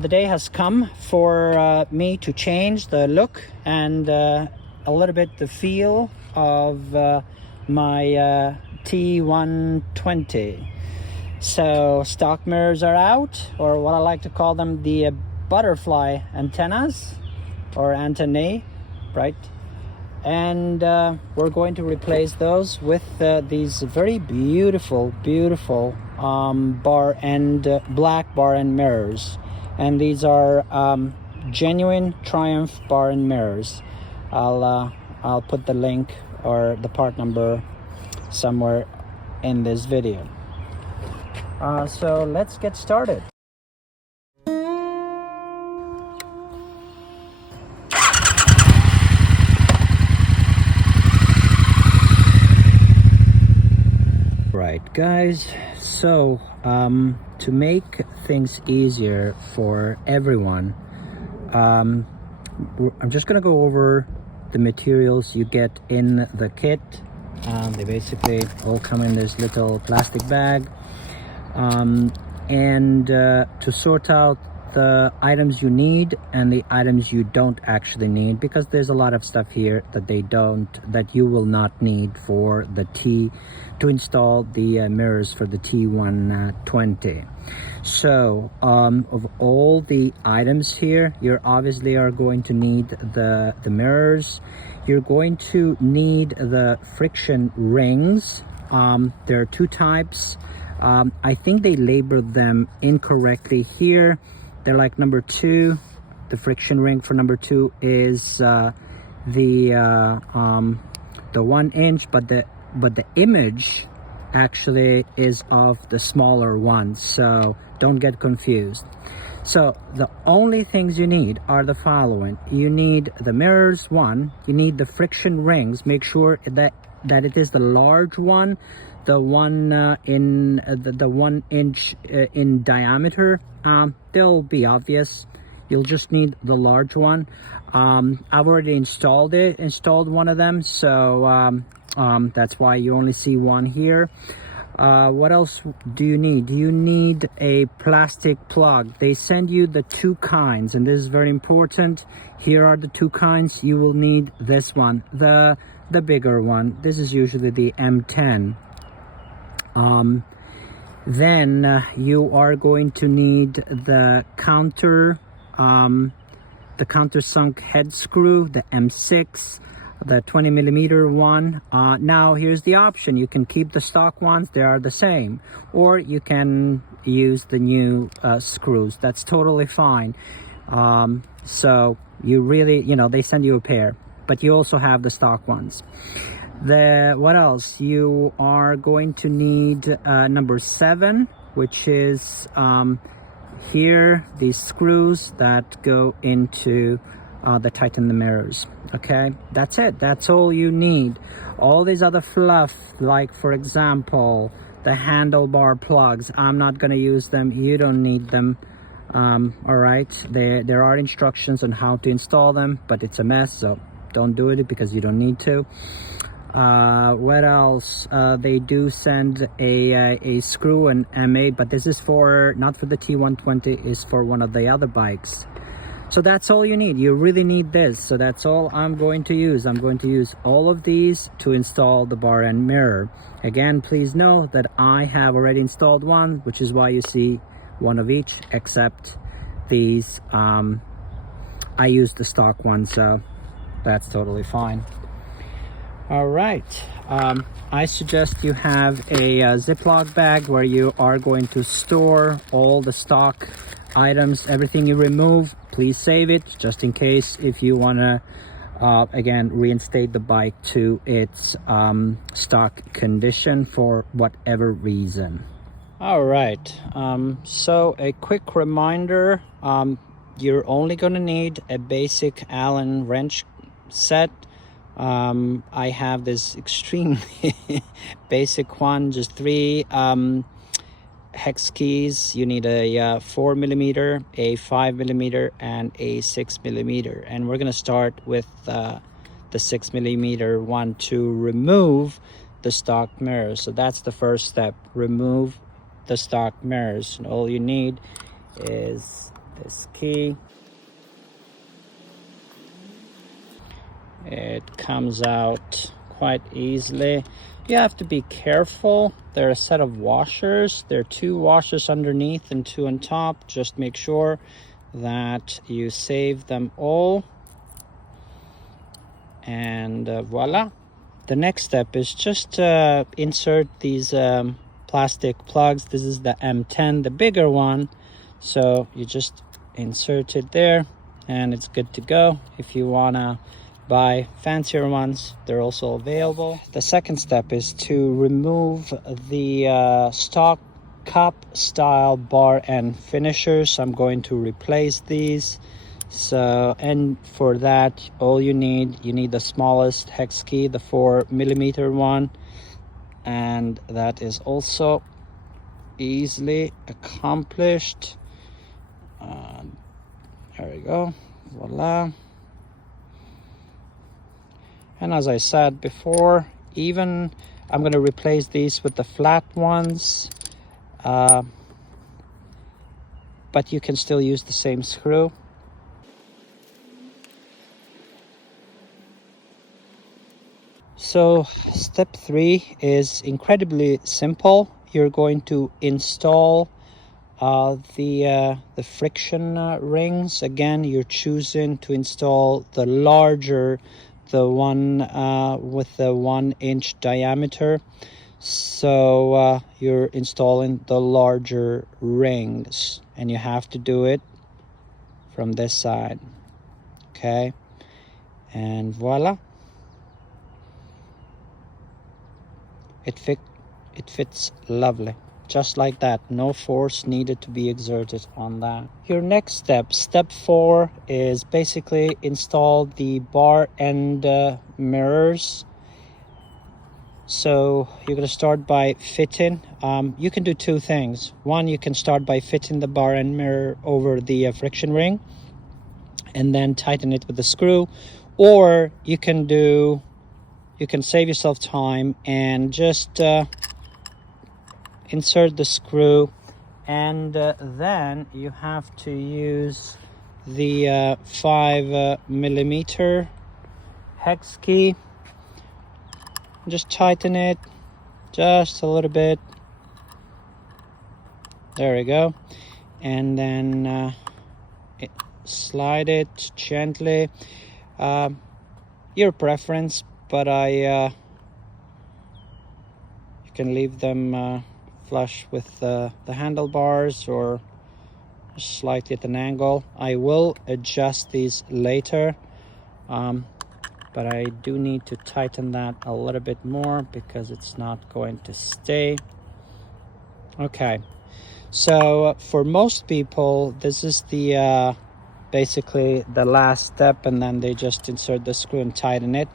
The day has come for me to change the look and a little bit the feel of my T120. So stock mirrors are out, or what I like to call them, the butterfly antennas or antennae, right? And we're going to replace those with these very beautiful bar end black bar end mirrors. And these are genuine Triumph bar and mirrors. I'll put the link or the part number somewhere in this video. So let's get started. Right, guys, so to make things easier for everyone, I'm just gonna go over the materials you get in the kit. They basically all come in this little plastic bag, and to sort out the items you need and the items you don't actually need, because there's a lot of stuff here that you will not need for the to install the mirrors for the T120. So of all the items here, you obviously are going to need the mirrors. You're going to need the friction rings. There are two types. I think they labeled them incorrectly here. They're like number 2. The friction ring for number 2 is the 1 inch, but the image actually is of the smaller one, so don't get confused. So the only things you need are the following. You need the mirrors, one. You need the friction rings. Make sure that it is the large one, the one in the 1 inch in diameter. They'll be obvious. You'll just need the large one. I've already installed one of them, so that's why you only see one here. What else do you need? You need a plastic plug. They send you the 2 kinds, and this is very important. Here are the 2 kinds. You will need this one, the bigger one. This is usually the M10. Then you are going to need the countersunk head screw, the M6, the 20 millimeter one. Now here's the option. You can keep the stock ones, they are the same, or you can use the new screws. That's totally fine. So you really, they send you a pair, but you also have the stock ones. What else? You are going to need number 7, which is here, these screws that go into the tighten the mirrors. Okay, that's it. That's all you need. All these other fluff, like for example the handlebar plugs, I'm not going to use them. You don't need them. All right, there are instructions on how to install them, but it's a mess, so don't do it because you don't need to. What else? They do send a screw and M8, but this is not for the T120, is for one of the other bikes. So that's all you need. You really need this. So that's all I'm going to use. I'm going to use all of these to install the bar end mirror. Again, please know that I have already installed one, which is why you see one of each, except these. I used the stock one, so that's totally fine. All right, I suggest you have a Ziploc bag where you are going to store all the stock items. Everything you remove, please save it, just in case if you want to, again, reinstate the bike to its stock condition for whatever reason. All right, so a quick reminder, you're only going to need a basic Allen wrench set. I have this extremely basic one, just 3 hex keys. You need a 4 millimeter, a 5 millimeter, and a 6 millimeter. And we're going to start with the 6 millimeter one to remove the stock mirrors. So that's the first step, remove the stock mirrors. And all you need is this key. It comes out quite easily. You have to be careful. There are a set of washers. There are 2 washers underneath and 2 on top. Just make sure that you save them all. And voila. The next step is just insert these plastic plugs. This is the M10, the bigger one. So you just insert it there and it's good to go. If you wanna buy fancier ones, they're also available. The second step is to remove the stock cup style bar end finishers. I'm going to replace these. So, and for that, all you need the smallest hex key, the 4mm one, and that is also easily accomplished. There we go, voila. And as I said before, even I'm going to replace these with the flat ones, but you can still use the same screw. So step 3 is incredibly simple. You're going to install the friction rings. Again, you're choosing to install the larger, the one with the 1-inch diameter. So you're installing the larger rings, and you have to do it from this side. Okay, and voila. It fits lovely, just like that. No force needed to be exerted on that. Your next step, step 4, is basically install the bar end mirrors. So you're going to start by fitting. You can do 2 things. One, you can start by fitting the bar end mirror over the friction ring and then tighten it with the screw, or you can save yourself time and just insert the screw, and then you have to use the 5mm hex key. Just tighten it just a little bit. There we go. And then slide it gently. Your preference, but you can leave them flush with the handlebars or slightly at an angle. I will adjust these later, but I do need to tighten that a little bit more because it's not going to stay. Okay, so for most people, this is the basically the last step, and then they just insert the screw and tighten it.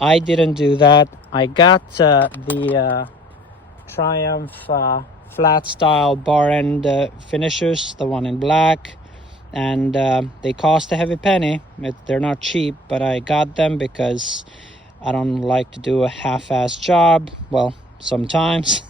I didn't do that. I got the Triumph flat style bar end finishers, the one in black, and they cost a heavy penny. They're not cheap, but I got them because I don't like to do a half-ass job. Well, sometimes,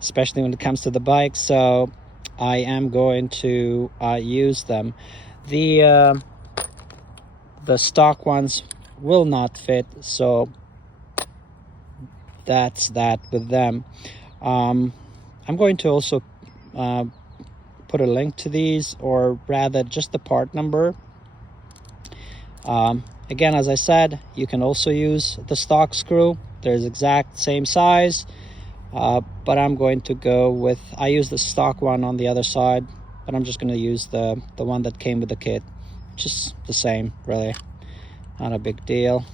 especially when it comes to the bike. So I am going to use them. The stock ones will not fit, so that's that with them. I'm going to also put a link to these, or rather just the part number. Again, as I said, you can also use the stock screw. There's exact same size, but I'm going to go with, I use the stock one on the other side, but I'm just going to use the one that came with the kit, which is the same, really, not a big deal.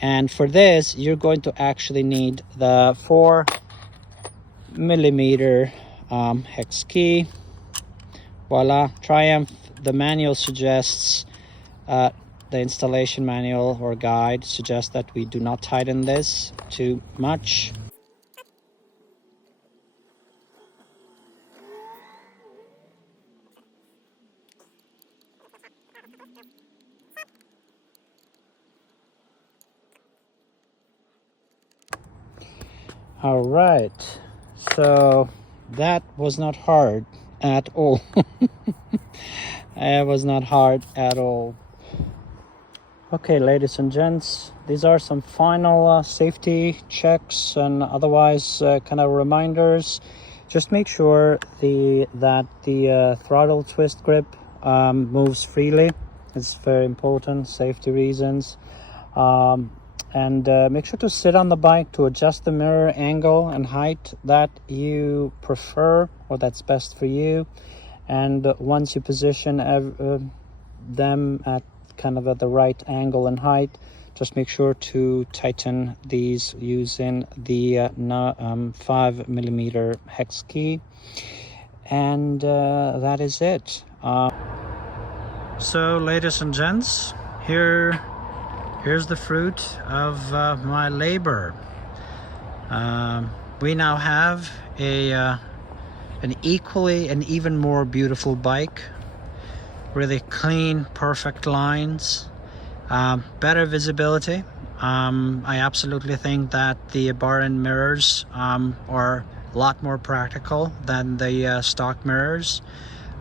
And for this, you're going to actually need the 4mm hex key. Voila, Triumph. The manual suggests, the installation manual or guide suggests that we do not tighten this too much. All right, so that was not hard. at all. It was not hard at all. Okay, ladies and gents, these are some final safety checks and otherwise kind of reminders. Just make sure that the throttle twist grip moves freely. It's very important, safety reasons. And make sure to sit on the bike to adjust the mirror angle and height that you prefer or that's best for you. And once you position them at kind of at the right angle and height, just make sure to tighten these using the 5mm hex key. And that is it. So ladies and gents, here's the fruit of my labor. We now have an equally and even more beautiful bike. Really clean, perfect lines, better visibility. I absolutely think that the bar end mirrors are a lot more practical than the stock mirrors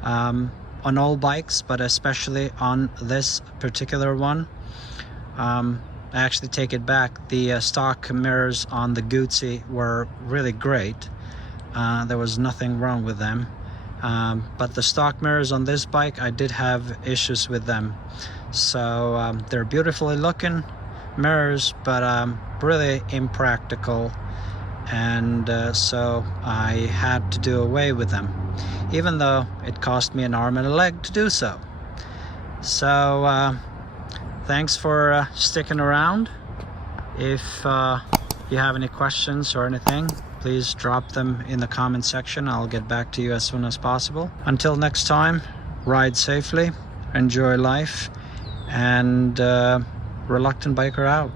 on all bikes, but especially on this particular one. I actually take it back. The stock mirrors on the Guzzi were really great. There was nothing wrong with them. But the stock mirrors on this bike, I did have issues with them. So they're beautifully looking mirrors, but really impractical. And so I had to do away with them, even though it cost me an arm and a leg to do so. So thanks for sticking around. If you have any questions or anything, please drop them in the comment section. I'll get back to you as soon as possible. Until next time, ride safely, enjoy life, and Reluctant Biker out.